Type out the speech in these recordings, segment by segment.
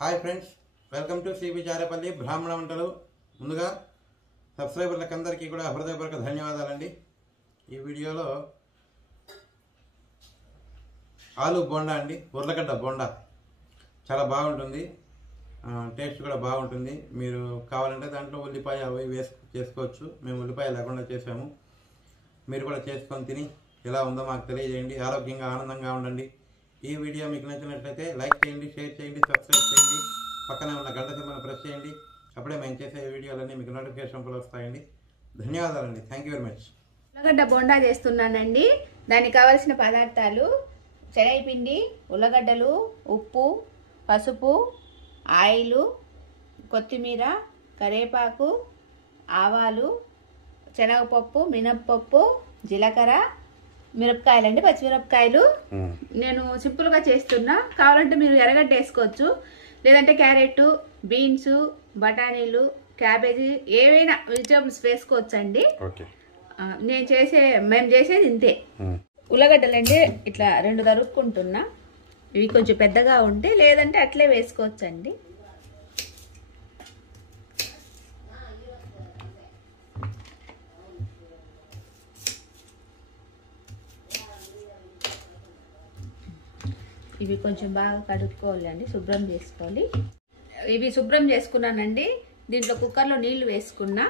Hi friends, welcome to cbcharepalli bramhanavantalu. ముందుగా సబ్స్క్రైబర్లకు అందరికీ కూడా హృదయపూర్వక ధన్యవాదాలండి. ఈ వీడియోలో ఆలు బోండా అండి, ఉర్లగడ్డ బోండా చాలా బాగుంటుంది, టేస్ట్ కూడా బాగుంటుంది. మీరు కావాలంటే దాంట్లో ఉల్లిపాయ అవి చేసుకోవచ్చు. మేము ఉల్లిపాయ లేకుండా చేసాము. మీరు కూడా చేసుకొని తిని ఎలా ఉందో మాకు తెలియజేయండి. ఆరోగ్యంగా ఆనందంగా ఉండండి. ఈ వీడియో మీకు నచ్చినట్లయితే లైక్ చేయండి, షేర్ చేయండి, సబ్స్క్రైబ్ చేయండి, పక్కనే ఉన్న గంట సింబల్ని ప్రెస్ చేయండి. అప్పుడే మేము చేసే వీడియోలన్నీ మీకు నోటిఫికేషన్ వస్తాయండి. ధన్యవాదాలండి. Thank you very much. ఉల్లగడ్డ బోండా చేస్తున్నానండి. దానికి కావలసిన పదార్థాలు: శనగపిండి, ఉల్లగడ్డలు, ఉప్పు, పసుపు, ఆయిల్, కొత్తిమీర, కరివేపాకు, ఆవాలు, శనగపప్పు, మినప్పప్పు, జీలకర్ర, మిరపకాయలండి, పచ్చిమిరపకాయలు. నేను సింపుల్గా చేస్తున్నా. కావాలంటే మీరు ఎర్రగడ్డ వేసుకోవచ్చు, లేదంటే క్యారెట్, బీన్స్, బఠానీలు, క్యాబేజీ ఏవైనా వెజిటేబుల్స్ వేసుకోవచ్చు అండి. మేము చేసేది ఇంతే. ఉల్లగడ్డలండి ఇట్లా 2 తరుక్కుంటున్నా. ఇవి కొంచెం పెద్దగా ఉంటే, లేదంటే అట్లే వేసుకోవచ్చు అండి. ఇవి కొంచెం బాగా కడుక్కోవాలండి, శుభ్రం చేసుకోవాలి. ఇవి శుభ్రం చేసుకున్నానండి. దీంట్లో కుక్కర్లో నీళ్లు వేసుకున్నా.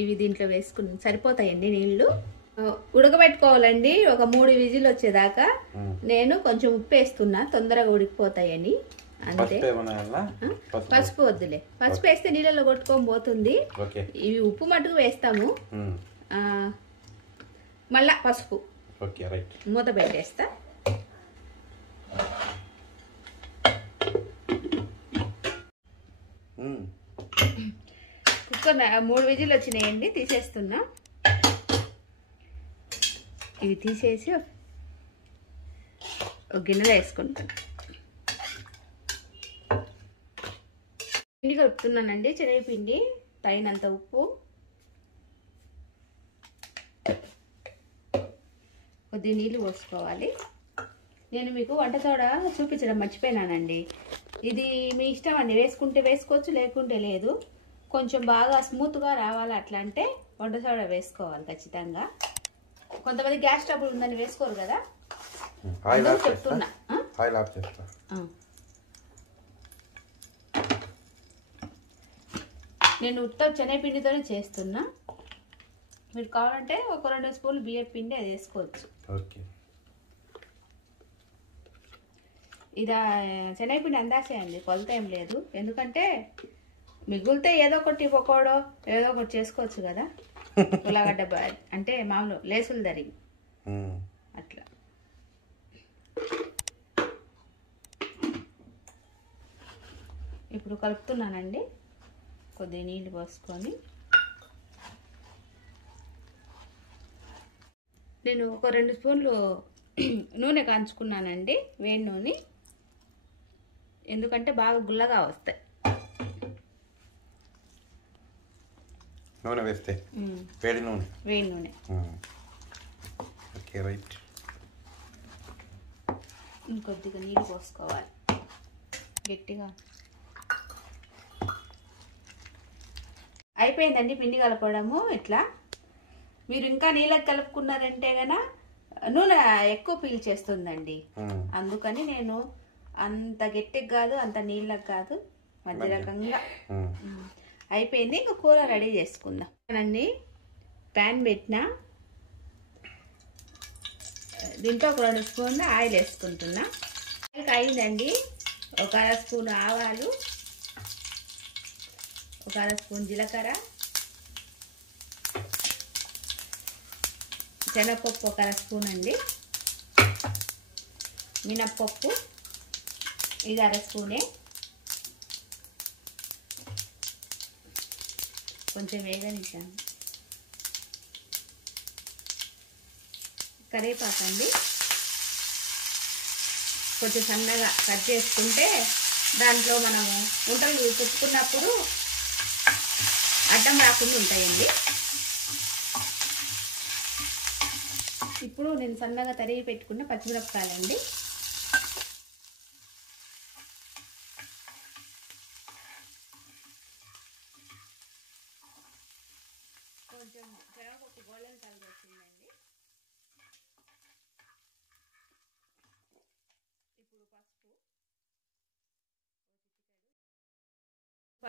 ఇవి దీంట్లో వేసుకున్నా సరిపోతాయండి నీళ్లు. ఉడకబెట్టుకోవాలండి ఒక 3 విజిల్ వచ్చేదాకా. నేను కొంచెం ఉప్పు వేస్తున్నా, తొందరగా ఉడికిపోతాయని అంతే. పసుపు వద్దులే, పసుపు వేస్తే నీళ్ళలో కొట్టుకొని పోతుంది. ఇవి ఉప్పు మటుకు వేస్తాము. మళ్ళా పసుపు మూత పెట్టేస్తా. కుక్కర్ 3 విజిల్ వచ్చినాయండి, తీసేస్తున్నా. ఇవి తీసేసి ఒక గిన్నెలో వేసుకుంటాను. పిండి కలుపుతున్నానండి. శనగపిండి, తగినంత ఉప్పు, కొద్ది నీళ్ళు పోసుకోవాలి. నేను మీకు వంట సోడా చూపించడం మర్చిపోయినానండి. ఇది మీ ఇష్టం అండి, వేసుకుంటే వేసుకోవచ్చు, లేకుంటే లేదు. కొంచెం బాగా స్మూత్గా రావాలి అట్లా అంటే వంట సోడా వేసుకోవాలి ఖచ్చితంగా. కొంతమంది గ్యాస్ ట్రబుల్ ఉందని వేసుకోరు కదా, చెప్తున్నా. నేను ఉత్త శనగపిండితోనే చేస్తున్నా. మీరు కావాలంటే ఒక 2 స్పూన్లు బియ్యం పిండి అది వేసుకోవచ్చు. ఇది శనగపిండి అందాసే అండి, కొలత ఏం లేదు. ఎందుకంటే మిగిలితే ఏదో ఒకటి పకోడో ఏదో ఒకటి చేసుకోవచ్చు కదా. ఉల్లగడ్డ అంటే మామూలు లేసులు దరిగి అట్లా. ఇప్పుడు కలుపుతున్నానండి. కొద్దిగా నీళ్ళు పోసుకొని నేను ఒక 2 స్పూన్లు నూనె కాంచుకున్నానండి, వేడి నూనె. ఎందుకంటే బాగా గుల్లగా వస్తాయి నూనె వేస్తే. వేడి నూనె. ఇంకొద్దిగా నీళ్ళు పోసుకోవాలి గట్టిగా. అయిపోయిందండి పిండి కలపడము. ఇట్లా మీరు ఇంకా నీళ్ళకి కలుపుకున్నారంటే గన నూనె ఎక్కువ పీల్చేస్తుందండి. అందుకని నేను అంత గట్టిగా కాదు, అంత నీళ్ళకి కాదు, మధ్య రకంగా. అయిపోయింది. ఇంకా కూర రెడీ చేసుకుందాం అండి. ప్యాన్ పెట్టినా, దీంట్లో ఒక 2 స్పూన్లు ఆయిల్ వేసుకుంటున్నా. ఆయిల్ అయిందండి. ఒక 1/2 స్పూన్ ఆవాలు, ఒక 1/2 స్పూన్ జీలకర్ర, శనగపప్పు ఒక 1/2 స్పూన్ అండి, మినప్పప్పు ఇది 1/2 స్పూనే. కొంచెం వేగనిచ్చాను. కరివేపాకు అండి, కొంచెం సన్నగా కట్ చేసుకుంటే దాంట్లో మనము వంటలు పెట్టుకున్నప్పుడు అడ్డం రాకుండా ఉంటాయండి. ఇప్పుడు నేను సన్నగా తరిగి పెట్టుకున్న పచ్చిమిరపకాయలండి,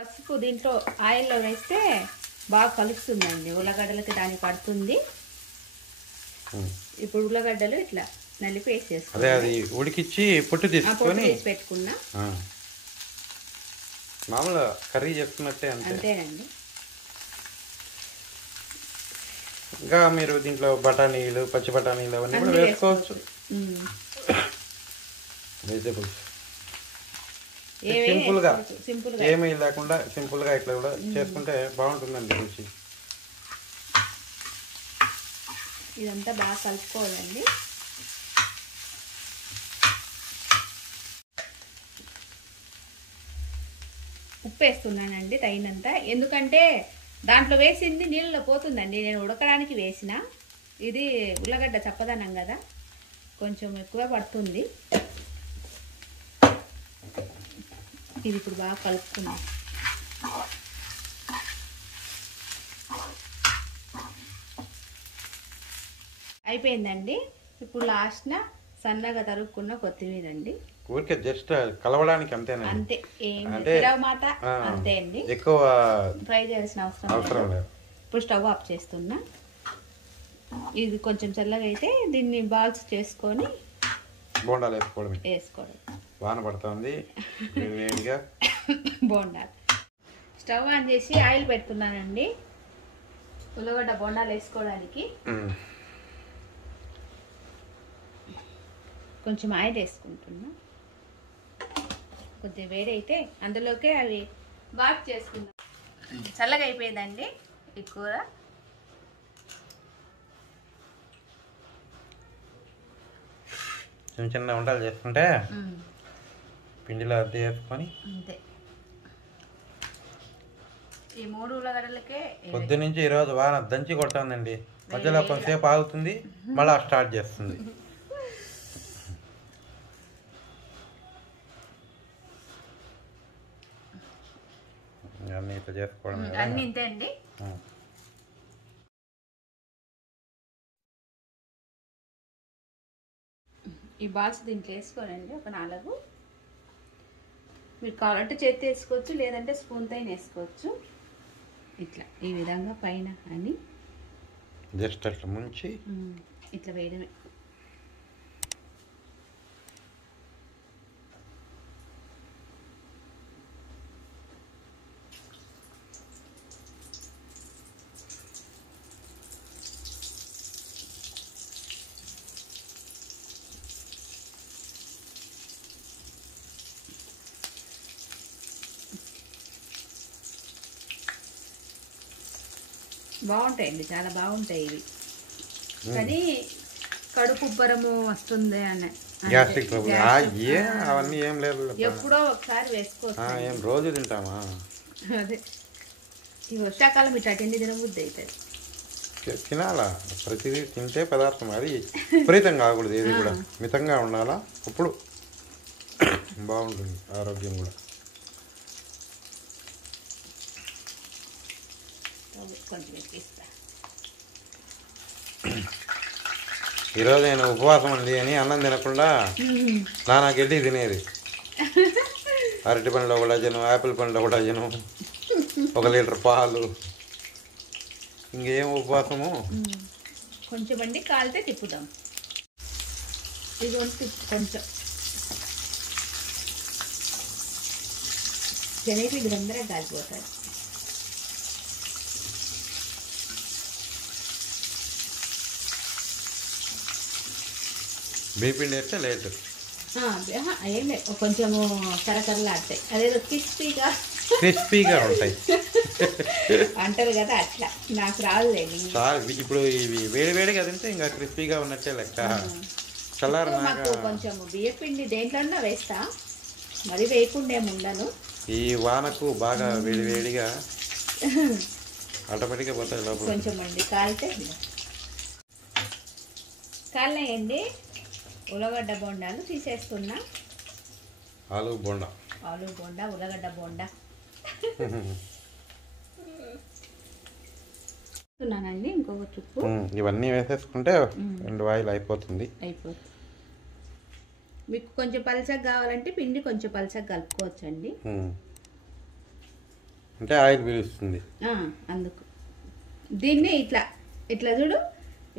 పసుపు దీంట్లో ఆయిల్లో వేస్తే బాగా కలుస్తుందండి, ఉల్లగడ్డలకి దానికి పడుతుంది. ఇప్పుడు ఉల్లగడ్డలు ఇట్లా నలిపి వేసేసుకోవాలి. అది ఉడికిచ్చి పొట్టు తీసుకొని పెట్టుకున్నా మామూలుగా కర్రీ చేసుకున్నట్టే అంతేనండి. ఇంకా మీరు దీంట్లో బఠానీలు, పచ్చి బఠానీలు అవన్నీ కూడా వేసుకోవచ్చు. వెజిటేబుల్స్ సింపుల్గా ఏమీ లేకుండా సింపుల్గా ఇట్లా కూడా చేసుకుంటే బాగుంటుందండి రుచి. ఇదంతా బాగా కలుపుకోవాలండి. ఉప్పు వేస్తున్నానండి తగినంత, ఎందుకంటే దాంట్లో వేసింది నీళ్ళలో పోతుందండి. నేను ఉడకడానికి వేసిన, ఇది ఉల్లగడ్డ చప్పదనం కదా, కొంచెం ఎక్కువ పడుతుంది. ఇది ఇప్పుడు బాగా కలుపుకున్నాం. అయిపోయిందండి. ఇప్పుడు లాస్ట్న సన్నగా తరుక్కున్న కొత్తిమీర అండి. ఊరికే జస్ట్ కలవడానికి అంతేనా? అంతే, మాట అంతే అండి, ఎక్కువ ఫ్రై చేయాల్సిన అవసరం లేదు. ఇప్పుడు స్టవ్ ఆఫ్ చేస్తున్నా. ఇది కొంచెం చల్లగా అయితే దీన్ని బాల్స్ చేసుకొని బోండాలు వేసుకోవడం. వాన పడుతుంది వేడిగా. బోండాలు స్టవ్ ఆన్ చేసి ఆయిల్ పెడుతున్నానండి ఉల్లగడ్డ బోండాలు వేసుకోవడానికి. కొంచెం ఆయిల్ వేసుకుంటున్నా. కొద్దిగా వేడైతే అందులోకే అవి బాక్ చేసుకుందాం. చల్లగా అయిపోయిందండి ఈ కూర. చిన్న చిన్న వంటలు చేసుకుంటే పిండిలో అద్దె వేసుకొని అంతే. ఈ 3 ఉల్లగడ్డలకే పొద్దు నుంచి ఈరోజు వాన దంచి కొట్టాందండి. మధ్యలో కొంతసేపు ఆగుతుంది, మళ్ళీ స్టార్ట్ చేస్తుంది. అన్నీ ఇట్లా చేసుకోవడం అన్నీ ఇంతే అండి. ఈ బాల్స్ దీంట్లో వేసుకోనండి ఒక 4. మీరు కావాలంటే చేతి వేసుకోవచ్చు, లేదంటే స్పూన్తో వేసుకోవచ్చు. ఇట్లా ఈ విధంగా పైన అని జస్ట్ అట్లా ముంచి ఇట్లా వేయడమే. బాగుంటాయండి, చాలా బాగుంటాయి ఇవి. కానీ కడుపు ఉబ్బరము వస్తుంది అని అవన్నీ ఏం లేదు, ఎప్పుడో ఒకసారి వేసుకోవచ్చు. ఏం రోజు తింటామా? అదే ఈ వర్షాకాలం ఇట్లా తిండి తినబుద్ధి అవుతుంది. తినాలా, ప్రతిదీ తింటే పదార్థం అది విపరీతం కాకూడదు, ఏది కూడా మితంగా ఉండాలా, అప్పుడు బాగుంటుంది ఆరోగ్యం కూడా. కొంచెం ఎక్కిస్తా. ఈరోజు నేను ఉపవాసం ఉంది అని అన్నం తినకుండా నానా గడ్డి తినేది. అరటి పండ్లో 1 డజను, యాపిల్ పండ్లో 1 డజను, 1 లీటర్ పాలు. ఇంకేం ఉపవాసము. కొంచెం అండి కాలితే తిప్పుదాం. ఇది కొంచెం శనగపిండి తొందరగా కాలిపోతాయి. బీపిండి వేస్తే లేట్ ఏం లేదు, కొంచెము కరకరలాడతాయి, అదేదో క్రిస్పీగా ఉంటాయి అంటారు కదా, అట్లా నాకు రాదులేండి. ఇప్పుడు ఇవి వేడి వేడిగా తింటే ఇంకా క్రిస్పీగా ఉన్నట్టే లెక్క. చల్లారనాక కొంచెం బియ్యపిండి దేంట్లో వేస్తా, మరి వేయకుండా ఉండను. ఈ వానకు బాగా వేడి వేడిగా ఆటోమేటిక్గా పోతాయి లోపల. కొంచెం అండి కాలితే కాలినాయండి. ఉల్లగడ్డ బోండాలు తీసేస్తున్నా. ఆలూ బోండా ఉల్లగడ్డ బోండా నండి. ఇంకొక చుక్కు ఇవన్నీ వేసేసుకుంటే 2 వాయిలు అయిపోతుంది. మీకు కొంచెం పలచగా కావాలంటే పిండి కొంచెం పలచగా కలుపుకోవచ్చు అండి. అంటే ఆయిల్ పీలుస్తుంది. అందుకు దీన్ని ఇట్లా ఇట్లా చూడు,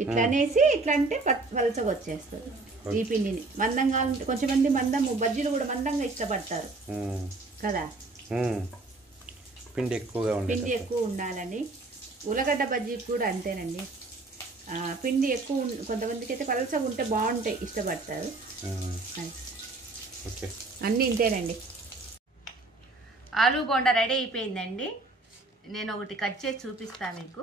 ఇట్లా అనేసి ఇట్లా అంటే పలచగా వచ్చేస్తుంది ఈ పిండిని. మందంగా ఉంటే కొంచెం మంది బజ్జీలు కూడా మందంగా ఇష్టపడతారు కదా, పిండి ఎక్కువ ఉండాలని. ఉల్లగడ్డ బజ్జీ కూడా అంతేనండి, పిండి ఎక్కువ కొంతమందికి అయితే పలచగా ఉంటే బాగుంటాయి, ఇష్టపడతారు. అన్నీ ఇంతేనండి. ఆలూ బోండా రెడీ అయిపోయిందండి. నేను ఒకటి కట్ చేసి చూపిస్తాను మీకు.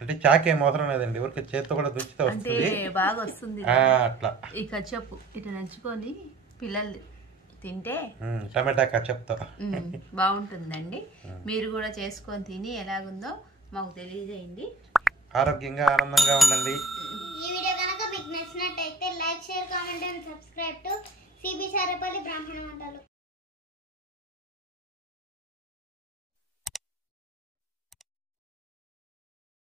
అంటే చాకేం అవసరం లేదండి, ఊరికే చేత్తో కూడా దుచ్చితే అంటే బాగా వస్తుంది అట్లా. ఈ కచ్చప్పు ఇట్లా నంచుకొని పిల్లలు తింటే టమాటా కచ్చప్తో బాగుంటుందండి. మీరు కూడా చేసుకొని తిని ఎలాగుందో మాకు తెలియజేయండి. ఆరోగ్యంగా ఆనందంగా ఉండండి. ఈ వీడియో కనుక మీకు నచ్చినట్టయితే like, share, comment and subscribe to cbcharepalli బ్రాహ్మణ వంటలు.